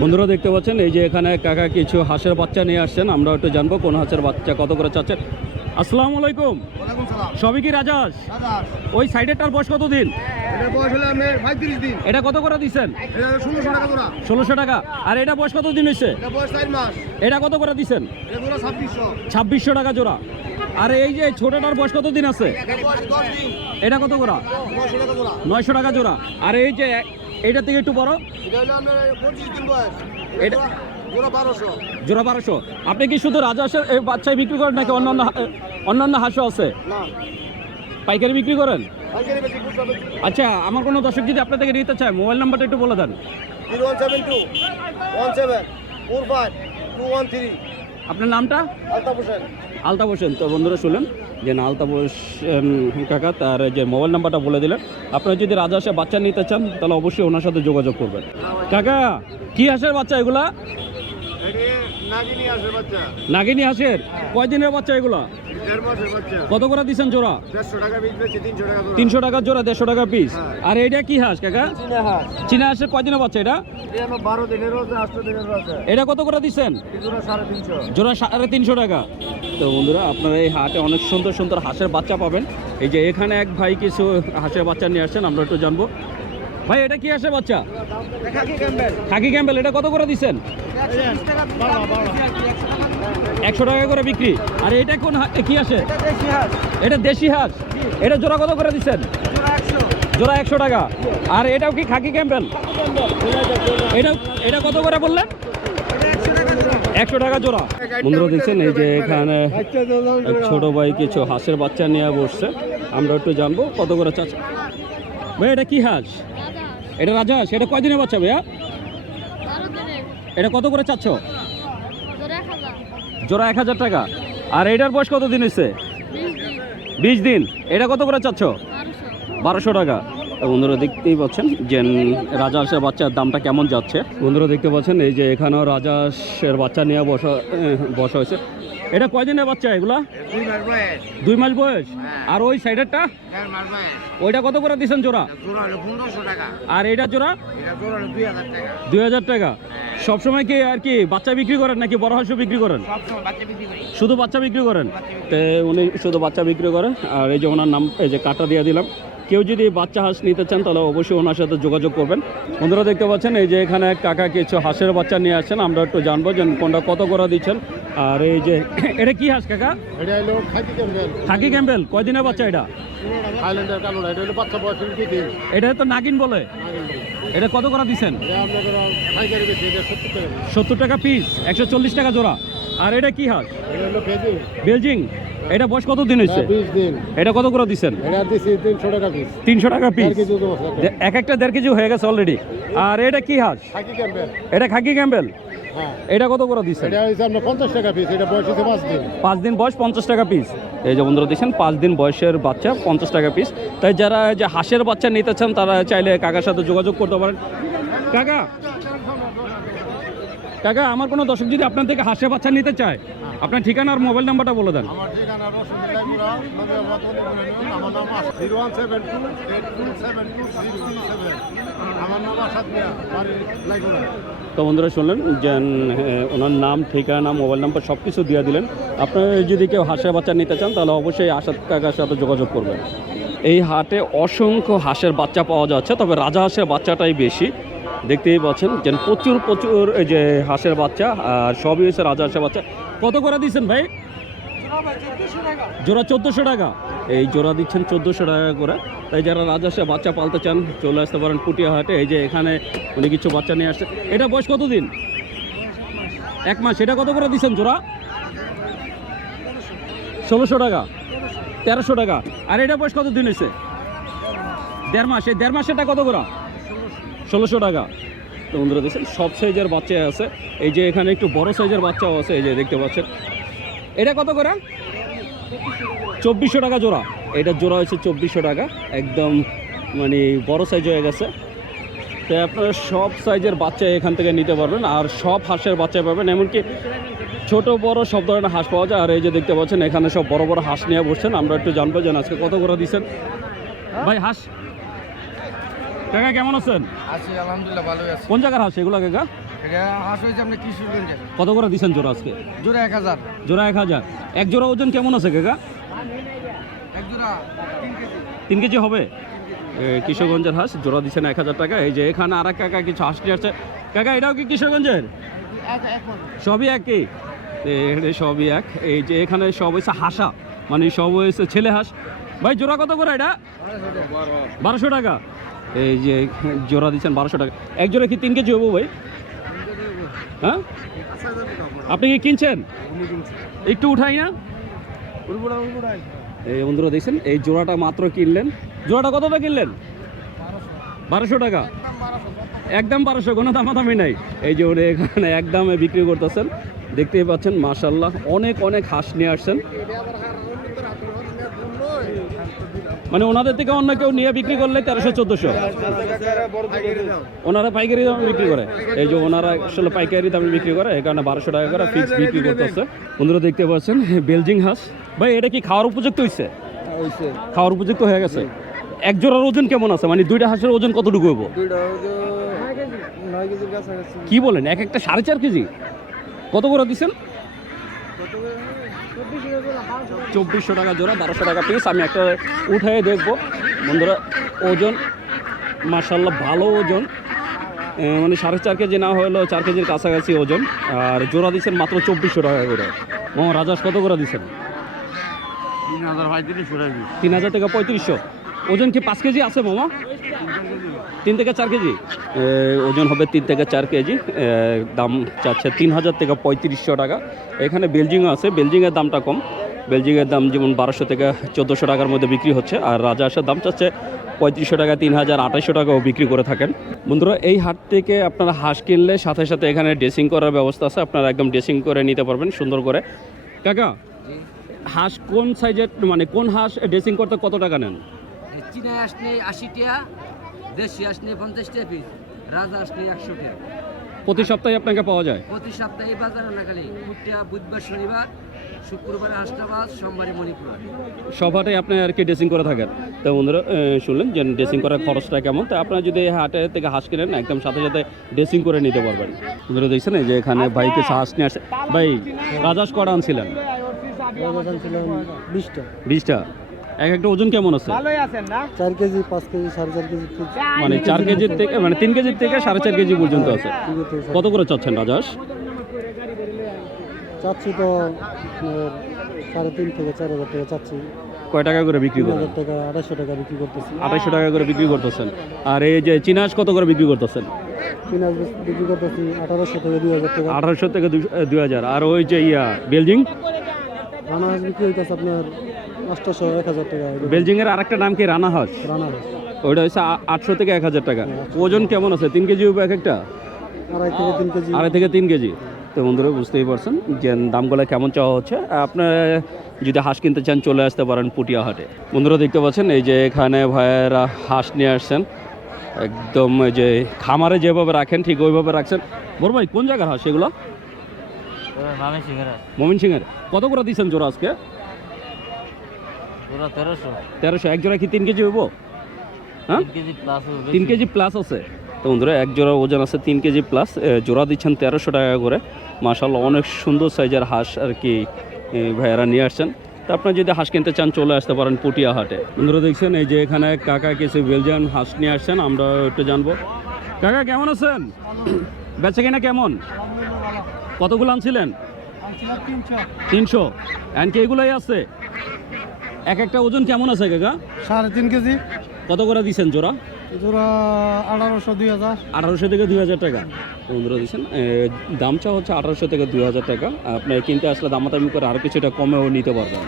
বন্ধুরা দেখতে পাচ্ছেন এই যে এখানে কাকা কিছু হাঁসের বাচ্চা নিয়ে আসছেন আমরা একটু জানব কোন হাঁসের বাচ্চা কত করে চাচ্ছেন আসসালামু আলাইকুম। সবই কি রাজাস? ওই সাইডেরটার বয়স কত দিন? এটা কত করে দিচ্ছেন ষোলোশো টাকা আর এটা বয়স কত দিন হয়েছে এটা কত করে দিচ্ছেন ছাব্বিশশো। টাকা জোড়া। আর এই যে ছোটটার বয়স কত দিন আছে? এটা কত করে? নয়শো টাকা জোড়া। আর এই যে এইটা থেকে একটু বড়। এটা এটা- এটা জোড়া- বারোশো। আপনি কি শুধু রাজহাঁসের এই বাচ্চাই বিক্রি করেন নাকি অন্যান্য অন্যান্য হাঁসও আছে? পাইকারি বিক্রি করেন? আচ্ছা আমার কোনো দর্শক যদি আপনার থেকে নিতে চায় মোবাইল নাম্বারটা একটু বলে দেন। আপনার নামটা? আলতাফ হোসেন। আলতাফ হোসেন। তো বন্ধুরা শুনলেন যে না আলতাফ হোসেন কাকা তার যে মোবাইল নাম্বারটা বলে দিলেন। আপনারা যদি রাজা রাজহাঁসে বাচ্চা নিতে চান তাহলে অবশ্যই ওনার সাথে যোগাযোগ করবেন। কাকা কি হাঁসের বাচ্চা এগুলা? নাগিনি আসে বাচ্চা। নাগিনী হাঁসের? কয়দিনের বাচ্চা এগুলা? কত করে দিচ্ছেন জোড়া? তিনশো টাকা জোড়া। দেড়শো টাকা পিস হ্যাঁ। আর এটা কি হাঁস কাকা? চীনা হাঁসের কয় দিনের বাচ্চা এটা এটা কত করে দিচ্ছেন জোড়া সাড়ে তিনশো। টাকা। তো বন্ধুরা আপনারা এই হাটে অনেক সুন্দর সুন্দর হাঁসের বাচ্চা পাবেন। এই যে এখানে এক ভাই কিছু হাঁসের বাচ্চা নিয়ে আসছেন আমরা একটু জানব। ভাই এটা কি হাঁসের বাচ্চা? Khaki Campbell. এটা কত করে দিচ্ছেন একশো টাকা করে বিক্রি। আর এটা কোন কি আসে? এটা দেশি হাঁস। এটা জোড়া কত করে দিচ্ছেন? জোড়া একশো। টাকা। আর এটাও কি খাকি ক্যাম্বেল এটা এটা কত করে বললেন? একশো টাকা জোড়া। বন্ধুরা দেখছেন এই যে এখানে ছোট ভাই কিছু হাঁসের বাচ্চা নিয়ে বসছে। আমরা একটু জানব কত করে চাচ্ছে। ভাই এটা কি হাঁস? এটা রাজা হাঁস? এটা কয়দিনের বাচ্চা ভাইয়া? এটা কত করে চাচ্ছ? জোড়া এক হাজার টাকা। আর এটার বয়স কত দিন হয়েছে বিশ দিন। এটা কত করে চাচ্ছ? বারোশো টাকা। বন্ধুরা দেখতেই পাচ্ছেন যে রাজা হাঁসের বাচ্চার দামটা কেমন যাচ্ছে। বন্ধুরা দেখতে পাচ্ছেন, এই যে এখানেও রাজা হাঁসের বাচ্চা নিয়ে বসা বসা হয়েছে। এটা কয়দিনের বাচ্চা এগুলা? দুই মাস বয়স। বয়স? আর ওই সাইডেরটা? ওইটা কত করে দিচ্ছেন জোড়া? আর এটা জোড়া দুই হাজার টাকা। হাজার সবসময় কি আর কি বাচ্চা বিক্রি করেন নাকি বড় হাঁসও বিক্রি করেন? শুধু বাচ্চা বিক্রি করেন? তো উনি শুধু বাচ্চা বিক্রি করেন। আর এই যে ওনার নাম এই যে কাটা দিয়ে দিলাম। কেউ যদি বাচ্চা হাঁস নিতে চান তাহলে অবশ্যই ওনার সাথে যোগাযোগ করবেন। বন্ধুরা দেখতে পাচ্ছেন এই যে এখানে এক কাকা কিছু হাঁসের বাচ্চা নিয়ে আসছেন। আমরা একটু জানব যে কোনটা কত করে দিচ্ছেন। আর এই যে এটা কি হাঁস কাকা? এটা হলো খাকি ক্যাম্পেল খাকি ক্যাম্বেল কয়দিনের বাচ্চা এটা? থাইল্যান্ডের কালো এটা হলো বাচ্চা বয়স এটা তো নাগিন বলে। এটা কত করে দিছেন? সত্তর টাকা। পিস একশো চল্লিশ টাকা জোড়া। আর এটা কি হাঁস? বেলজিং? এটা বয়স কত দিন হয়েছে? এটা কত করে দিচ্ছেন? তিনশো টাকা পিস। এক একটা দেড় কেজি হয়ে গেছে অলরেডি আর এটা কি হাঁস? এটা খাকি ক্যাম্বেল? হ্যাঁ। এটা কত করে দিচ্ছেন? পঞ্চাশ টাকা পিস এটা বয়স হচ্ছে পাঁচ দিন। পাঁচ দিন বয়স পঞ্চাশ টাকা পিস এই যে বন্ধুরা দিচ্ছেন পাঁচ দিন বয়সের বাচ্চা পঞ্চাশ টাকা পিস তাই যারা যে হাঁসের বাচ্চা নিতে চান তারা চাইলে কাকার সাথে যোগাযোগ করতে পারেন। কাকা কাকা আমার কোনো দর্শক যদি আপনার থেকে হাঁসের বাচ্চা নিতে চায় আপনার ঠিকানা আর মোবাইল নাম্বারটা বলে দেন। তো বন্ধুরা শুনলেন যে ওনার নাম ঠিকানা মোবাইল নাম্বার সব কিছু দিয়ে দিলেন। আপনারা যদি কেউ হাঁসের বাচ্চা নিতে চান তাহলে অবশ্যই আশাদ কাকার সাথে যোগাযোগ করবেন। এই হাটে অসংখ্য হাঁসের বাচ্চা পাওয়া যাচ্ছে তবে রাজা হাঁসের বাচ্চাটাই বেশি। দেখতেই পাচ্ছেন যেন প্রচুর প্রচুর এই যে হাঁসের বাচ্চা আর সবই হচ্ছে রাজা হাঁসের বাচ্চা। কত করে দিচ্ছেন ভাই? জোড়া চোদ্দোশো টাকা। এই জোড়া দিচ্ছেন চোদ্দোশো টাকা করে। তাই যারা রাজহাঁসে বাচ্চা পালতে চান, চলে আসতে পারেন পুটিয়া হাটে এই যে এখানে উনি কিছু বাচ্চা নিয়ে আসছে। এটা বয়স কত দিন এক মাস। এটা কত করে দিচ্ছেন জোড়া? ষোলোশো টাকা। তেরোশো টাকা। আর এটা বয়স কত দিন হয়েছে? দেড় মাস। এই দেড় মাসেরটা কত করে? ষোলোশো টাকা। তো বন্ধুরা দেখছেন, সব সাইজের বাচ্চা আছে। এই যে এখানে একটু বড় সাইজের বাচ্চাও আছে, এই যে দেখতে পাচ্ছেন। এটা কত করে? চব্বিশশো টাকা জোড়া। এটা জোড়া হচ্ছে চব্বিশশো টাকা। একদম মানে বড় সাইজ হয়ে গেছে। তো আপনারা সব সাইজের বাচ্চা এখান থেকে নিতে পারবেন, আর সব হাঁসের বাচ্চা পাবেন। এমনকি ছোট, বড় সব ধরনের হাঁস পাওয়া যায়। আর এই যে দেখতে পাচ্ছেন, এখানে সব বড় বড় হাঁস নিয়ে বসছেন। আমরা একটু জানব যে আজকে কত করে দিচ্ছেন। ভাই, হাঁস কাকা কেমন আছেন? আছি আলহামদুলিল্লাহ ভালোই আছি। কোন জায়গার হাঁস এগুলো কাকা? এটা হাঁস হয়েছে কত করে দিচ্ছেন জোড়া আজকে? জোড়া এক হাজার। জোড়া এক হাজার। এক জোড়া ওজন কেমন আছে কাকা? এক জোড়া তিন কেজি। হবে? কিশোরগঞ্জের হাঁস জোড়া দিচ্ছেন এক হাজার টাকা। এই যে এখানে আর কাকা কিছু হাঁস নিয়ে আসছে। কাকা এটাও কি কিশোরগঞ্জের? সবই একই? সবই এক। এই যে এখানে সব হয়েছে হাসা। মানে সব হয়েছে ছেলে হাঁস। ভাই জোড়া কত করে এটা? বারোশো টাকা। এই যে জোড়া দিচ্ছেন বারোশো টাকা। এক জোড়া কি তিন কেজি হব ভাই? হ্যাঁ? আপনি কি কিনছেন? একটু উঠাই না। এই বন্ধুরা দেখছেন, এই জোড়াটা মাত্র কিনলেন। জোড়াটা কত টাকা কিনলেন? বারোশো টাকা। একদম বারোশো, কোনো দামাদামি নাই। এই যে উনি এখানে একদমে বিক্রি করতেছেন। দেখতেই পাচ্ছেন মাশাল্লাহ অনেক অনেক হাঁস নিয়ে আসছেন। মানে ওনাদের থেকে অন্য কেউ নিয়ে বিক্রি করলে তেরোশো, চোদ্দোশো। ওনারা পাইকারি দামে বিক্রি করে। এই যে ওনারা আসলে পাইকারি দামে বিক্রি করে, এই কারণে বারোশো টাকা করে ফিক্স বিক্রি করতে করতেছে। বন্ধুরা দেখতে পাচ্ছেন বেলজিং হাঁস। ভাই, এটা কি খাওয়ার উপযুক্ত হয়েছে খাওয়ার উপযুক্ত হয়ে গেছে। এক জোড়ার ওজন কেমন আছে? মানে দুইটা হাঁসের ওজন কতটুকু হব কি বলেন, এক একটা সাড়ে চার কেজি। কত করে দিচ্ছেন চব্বিশশো টাকা জোড়া বারোশো টাকা পিস আমি একটা উঠে দেখব। বন্ধুরা ওজন মার্শাল্লাহ ভালো ওজন। মানে সাড়ে চার কেজি না হলেও চার কেজির কাছাকাছি ওজন। আর জোড়া দিচ্ছেন মাত্র চব্বিশশো টাকা করে। মোহাম্মদ রাজাস কত করে দিচ্ছেন? তিন হাজার পঁয়ত্রিশ তিন হাজার টাকা পঁয়ত্রিশশো। ওজন কি পাঁচ কেজি আছে মামা? তিন থেকে চার কেজি? ওজন হবে তিন থেকে চার কেজি। দাম চাচ্ছে তিন হাজার থেকে পঁয়ত্রিশশো টাকা। এখানে বেলজিংও আছে। বেলজিংয়ের দামটা কম। বেলজিংয়ের দাম যেমন বারোশো থেকে চোদ্দোশো টাকার মধ্যে বিক্রি হচ্ছে। আর রাজা আসার দাম চাচ্ছে পঁয়ত্রিশশো টাকা তিন হাজার আঠাশশো টাকাও বিক্রি করে থাকেন। বন্ধুরা এই হাট থেকে আপনারা হাঁস কিনলে সাথে সাথে এখানে ড্রেসিং করার ব্যবস্থা আছে। আপনারা একদম ড্রেসিং করে নিতে পারবেন সুন্দর করে। কাকা হাঁস কোন সাইজের মানে কোন হাঁস ড্রেসিং করতে কত টাকা নেন? চীনা আসনে আশি টাকা। দেশি আসনে পঞ্চাশ টাকা পিস রাজা আসনে একশো টাকা। প্রতি সপ্তাহে আপনাকে পাওয়া যায়? প্রতি সপ্তাহে বাজারে নাগালি কুটিয়া বুধবার শনিবার শুক্রবারে হাসনাবাদ সোমবারে মণিপুর সব হাটে আপনি আর কি ড্রেসিং করে থাকেন? তো বন্ধুরা শুনলেন যে ড্রেসিং করার খরচটা কেমন? তো আপনারা যদি এই হাটে থেকে হাঁস কিনেন একদম সাথে সাথে ড্রেসিং করে নিতে পারবেন। বন্ধুরা দেখছেন যে এখানে ভাইকে হাঁস নিয়ে আসছে ভাই রাজাস কটা আনছিলেন? বিশটা। বিশটা? এক একটা ওজন কেমন আছে? চার কেজি পাঁচ কেজি সাড়ে চার কেজি মানে চার কেজির থেকে মানে তিন কেজির থেকে সাড়ে চার কেজি পর্যন্ত আছে। কত করে চাচ্ছেন রাজাস চাচ্ছি তো আপনার সাড়ে তিন থেকে চার হাজার টাকা চাচ্ছি। কয় টাকা করে বিক্রি করেন? হাজার টাকা আড়াইশো টাকা বিক্রি করতেছি। আড়াইশো টাকা করে বিক্রি করতেছেন। আর এই যে চিনাস কত করে বিক্রি করতেছেন? হাজার বিক্রি করতেছি আঠারোশো থেকে দুই হাজার টাকা। আঠারোশো থেকে দুই হাজার। আর ওই যে ইয়া বেলজিং রানা হাঁস বিক্রি হইতেছে আপনার আটশোশো এক হাজার টাকা। বেলজিংয়ের আরেকটা নাম কি? রানা হাঁস রানা হাঁস ওইটা হচ্ছে আটশো থেকে এক হাজার টাকা। ওজন কেমন আছে? তিন কেজি এক একটা? আড়াই থেকে তিন কেজি। আড়াই থেকে তিন কেজি। তো বন্ধুরা বুঝতেই পারছেন যে দামগুলো কেমন চাওয়া হচ্ছে। আপনার যদি হাঁস কিনতে চান চলে আসতে পারেন পুটিয়া হাটে। বন্ধুরা দেখতে পাচ্ছেন এই যে এখানে ভাইয়েরা হাঁস নিয়ে আসছেন। একদম এই যে খামারে যেভাবে রাখেন ঠিক ওইভাবে রাখছেন। বড় ভাই কোন জায়গার হাঁস এগুলো? মমিন সিংয়ের কত করে দিচ্ছেন জোড়া আজকে? তেরোশো। তেরোশো এক জোড়া কি তিন কেজি হইব? হ্যাঁ? কেজি প্লাস তিন কেজি প্লাস আছে। তো বন্ধুরা এক জোড়া ওজন আছে তিন কেজি প্লাস জোড়া দিচ্ছেন তেরোশো টাকা করে। মাশাল্লাহ অনেক সুন্দর সাইজের হাঁস আর কি ভাইয়েরা নিয়ে আসছেন। তো আপনার যদি হাঁস কিনতে চান চলে আসতে পারেন পুটিয়া হাটে। বন্ধুরা দেখছেন এই যে এখানে কাকা কিছু বেলজিয়ান হাঁস নিয়ে আসছেন আমরা একটু জানব। কাকা কেমন আছেন? বেচে কিনা কেমন? কতগুলো আনছিলেন? তিনশো। এন কি এগুলোই আছে? এক একটা ওজন কেমন আছে কাকা? সাড়ে তিন কেজি। কত করে দিচ্ছেন জোড়া? জোড়া আঠারোশো দুই হাজার। আঠারোশো থেকে দুই হাজার টাকা। বন্ধুরা দিচ্ছেন দামটা হচ্ছে আঠারোশো থেকে দুই হাজার টাকা। আপনার কিনতে আসলে দামাদামি করে আরও কিছুটা কমেও নিতে পারবেন।